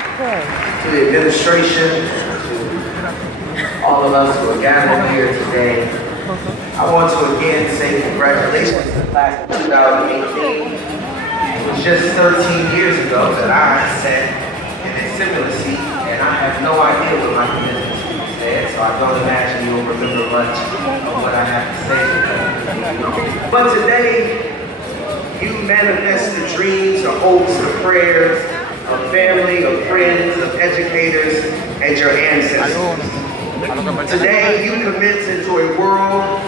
to the administration, to all of us who are gathered here today. I want to again say congratulations to the class of 2018. It was just 13 years ago that I sat in a similar seat, and I have no idea what my commencement speech said, so I don't imagine you'll remember much of what I have to say. But today, you manifest the dreams, the hopes, the prayers of family, of friends, of educators, and your ancestors. Today, you commence into a world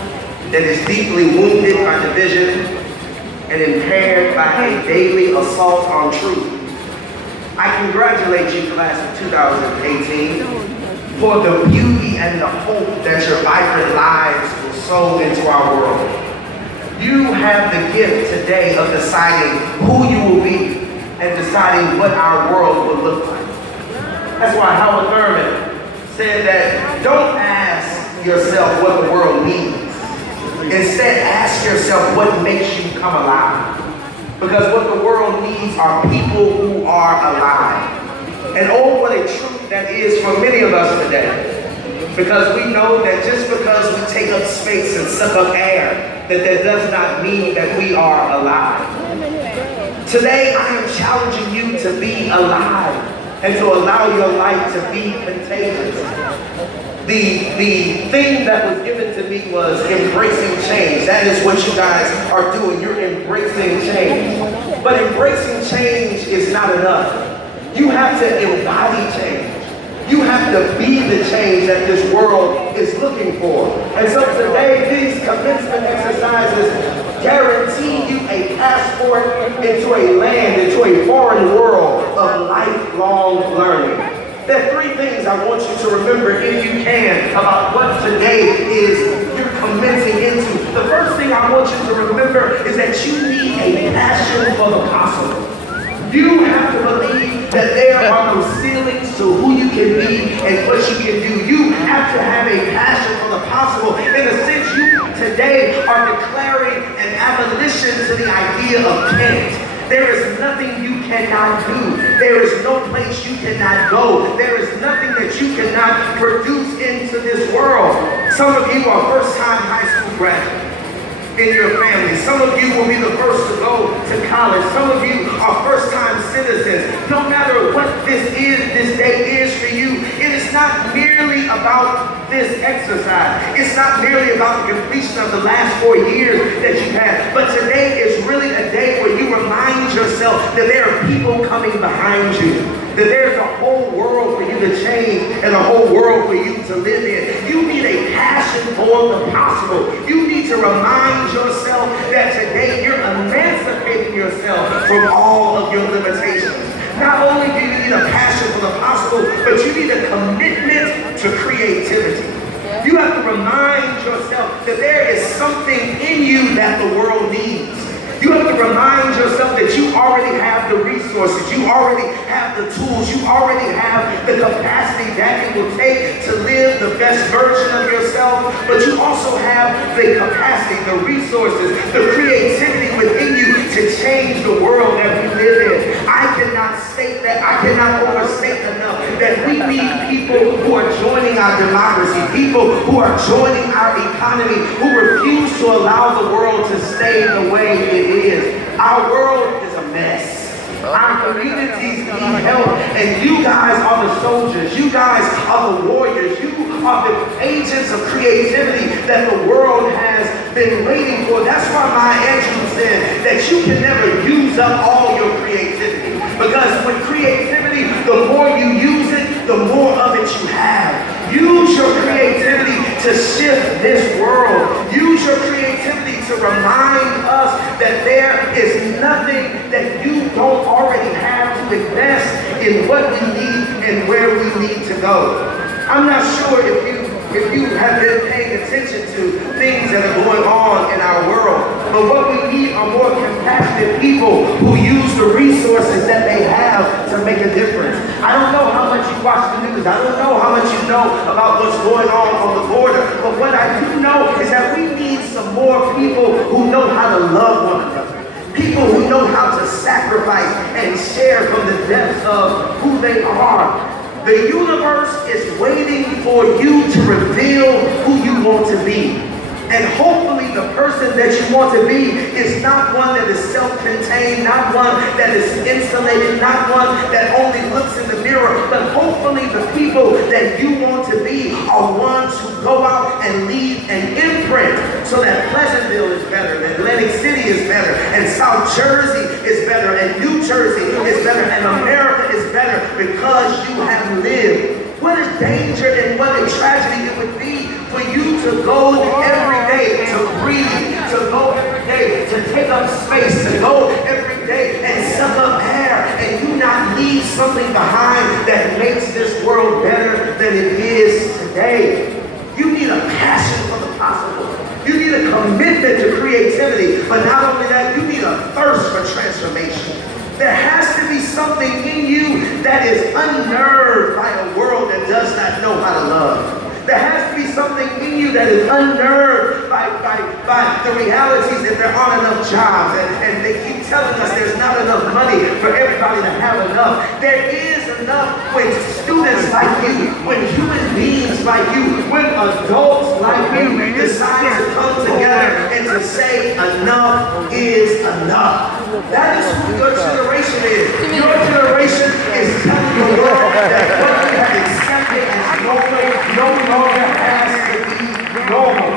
that is deeply wounded by division and impaired by a daily assault on truth. I congratulate you, class of 2018, for the beauty and the hope that your vibrant lives will sow into our world. You have the gift today of deciding who you will be and deciding what our world will look like. That's why Howard Thurman said that don't ask yourself what the world needs. Instead, ask yourself what makes you come alive. Because what the world needs are people who are alive. And oh, what a truth that is for many of us today. Because we know that just because we take up space and suck up air, that does not mean that we are alive. Today, I am challenging you to be alive and to allow your life to be contagious. The thing that was given to me was embracing change. That is what you guys are doing. You're embracing change. But embracing change is not enough. You have to embody change. You have to be the change that this world is looking for. And so today, these commencement exercises guarantee you a passport into a land, into a foreign world of lifelong learning. There are three things I want you to remember, if you can, about what today is you're commencing into. The first thing I want you to remember is that you need a passion for the possible. You have to believe that there are no ceilings to who you can be and what you can do. You have to have a passion for the possible. In a sense, you today are declaring an abolition to the idea of can't. There is nothing you cannot do. There is no place you cannot go. There is nothing that you cannot produce into this world. Some of you are first-time high school graduates in your family. Some of you will be the first to go to college. Some of you are first-time citizens. No matter what this day is for you, it is not merely about this exercise. It's not merely about the completion of the last 4 years that you've had, but today is really a day where you remind yourself that there are people coming behind you, that there's a whole world for you to change and a whole world for you to live in. You need a passion for the possible. You need to remind yourself that today you're emancipating yourself from all of your limitations. Not only do you need a passion for the possible, but you need a commitment to creativity. You have to remind yourself that there is something in you that the world needs. You have to remind yourself that you already have the resources, you already have the tools, you already have the capacity that it will take to live the best version of yourself, but you also have the capacity, the resources, the creativity within you to change the world that we live in. I cannot state that, I cannot overstate enough that we need people who are joining our democracy, people who are joining our economy, who refuse to allow the world to stay the way it is. Our world is a mess. Our communities need help, and you guys are the soldiers. You guys are the warriors. You are the agents of creativity that the world has been waiting for. That's why Maya Angelou said that you can never use up all your creativity, because with creativity, the more you use it, the more of it you have. Use your creativity to shift this world. Use your creativity to remind us that there is nothing that you don't already have to invest in what we need and where we need to go. I'm not sure if you have been paying attention to things that are going on in our world, but what we need are more compassionate people who use the resources that they have to make a difference. I don't know how much you watch the news. I don't know how much you know about what's going on the border, but what I do know is that we need some more people who know how to love one another. People who know how to sacrifice and share from the depths of who they are. The universe is waiting for you to reveal who you want to be. And hopefully the person that you want to be is not one that is self-contained, not one that is insulated, not one that only looks in the mirror, but hopefully the people that you want to be are ones who go out and leave an imprint so that Pleasantville is better, and Atlantic City is better, and South Jersey is better, and New Jersey is better, and America is better because you have lived. What a danger and what a tragedy it would be for you to go every day, to breathe, to go every day, to take up space, to go every day and suck up air, and you not leave something behind that makes this world better than it is today. You need a passion for the possible. You need a commitment to creativity, but not only that, you need a thirst for transformation. There has to be something in you that is unnerved by a world that does not know how to love. There has to be something in you that is unnerved by the realities that there aren't enough jobs, and they keep telling us there's not enough money for everybody to have enough. There is enough when students like you, when human beings like you, when adults like you decide to come together and to say enough is enough. That is who your generation is. Your generation is telling the world that what you have accepted as normal no longer has to be normal.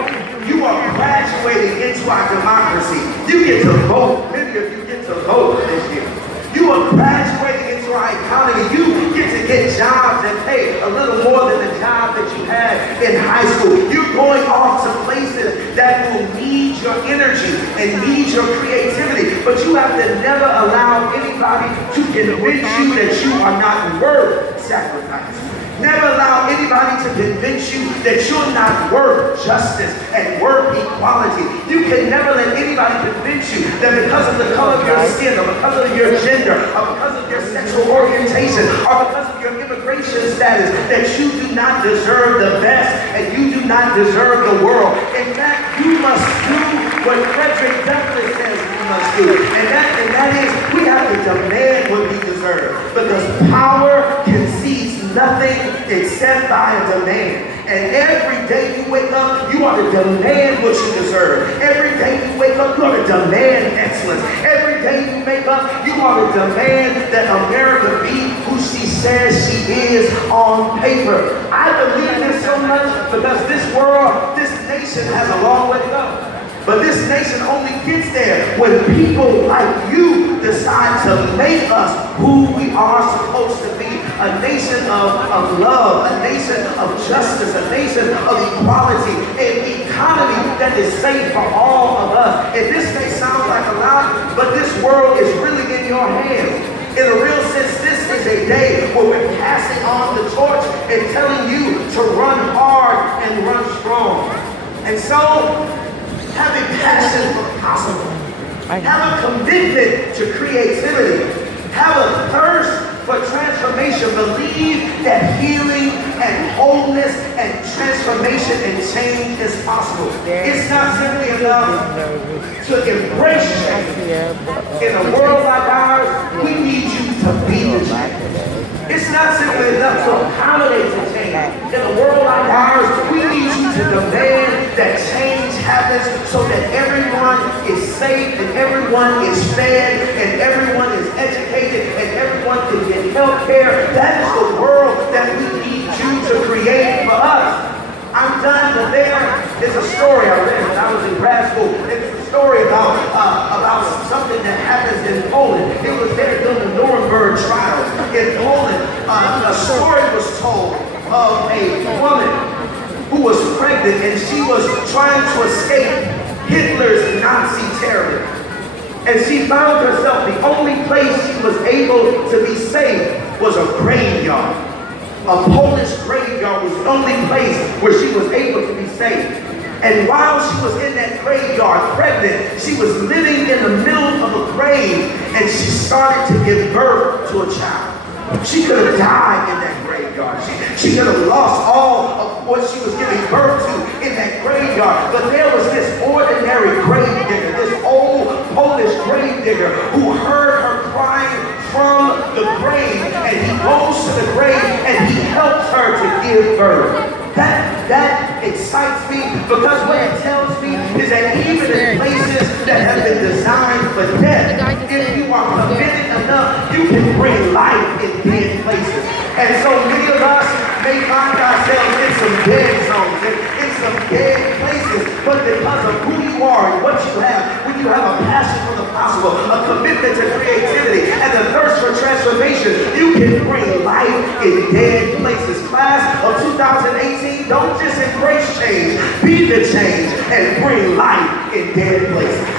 You are graduating into our democracy. You get to vote. Many of you get to vote this year. You are graduating into our economy. You get to get jobs that pay a little more than the job that you had in high school. You're going off to places that will need your energy and need your creativity. But you have to never allow anybody to convince you that you are not worth sacrifice. Never allow anybody to convince you that you're not worth justice and worth equality. You can never let anybody convince you that because of the color of your skin, or because of your gender, or because of your sexual orientation, or because of your immigration status, that you do not deserve the best and you do not deserve the world. In fact, you must do what Frederick Douglass says you must do. And that is, we have to demand what we deserve. Because power concedes nothing except by a demand. And every day you wake up, you ought to demand what you deserve. Every day you wake up, you ought to demand excellence. Every day you wake up, you ought to demand that America be who she says she is on paper. I believe this so much because this world, this nation has a long way to go. But this nation only gets there when people like you decide to make us who we are supposed to be. A nation of love, a nation of justice, a nation of equality, an economy that is safe for all of us. And this may sound like a lot, but this world is really in your hands. In a real sense, this is a day where we're passing on the torch and telling you to run hard and run strong. And so, have a passion for possible. Have a commitment to creativity. Have a thirst for transformation. Believe that healing and wholeness and transformation and change is possible. It's not simply enough to embrace change. In a world like ours, we need you to be the change. It's not simply enough to accommodate the change. In a world like ours, we need you to demand that change happens so that everyone is safe and everyone is fed and everyone is educated and everyone can get health care. That is the world that we need you to create for us. I'm done, but there is a story I read when I was in grad school. It's a story about something that happens in Poland. It was there during the Nuremberg trials in Poland. A story was told of a woman who was pregnant and she was trying to escape Hitler's Nazi terror. And she found herself, the only place she was able to be safe was a graveyard. A Polish graveyard was the only place where she was able to be safe. And while she was in that graveyard, pregnant, she was living in the middle of a grave and she started to give birth to a child. She could have died in that graveyard. She could have lost all of what she was giving birth to in that graveyard. But there was this ordinary grave digger, this old Polish grave digger who heard her crying from the grave, and he goes to the grave and he helps her to give birth. That excites me, because what it tells me is that even in places that have been designed for death, if you are committed enough, you can bring life in dead places. And so many of us may find ourselves in some dead zones, in some dead places, but because of who you are and what you have, when you have a passion for the possible, a commitment to creativity, and a thirst for transformation, you can bring life in dead places. Class of 2018, don't just embrace change, be the change and bring life in dead places.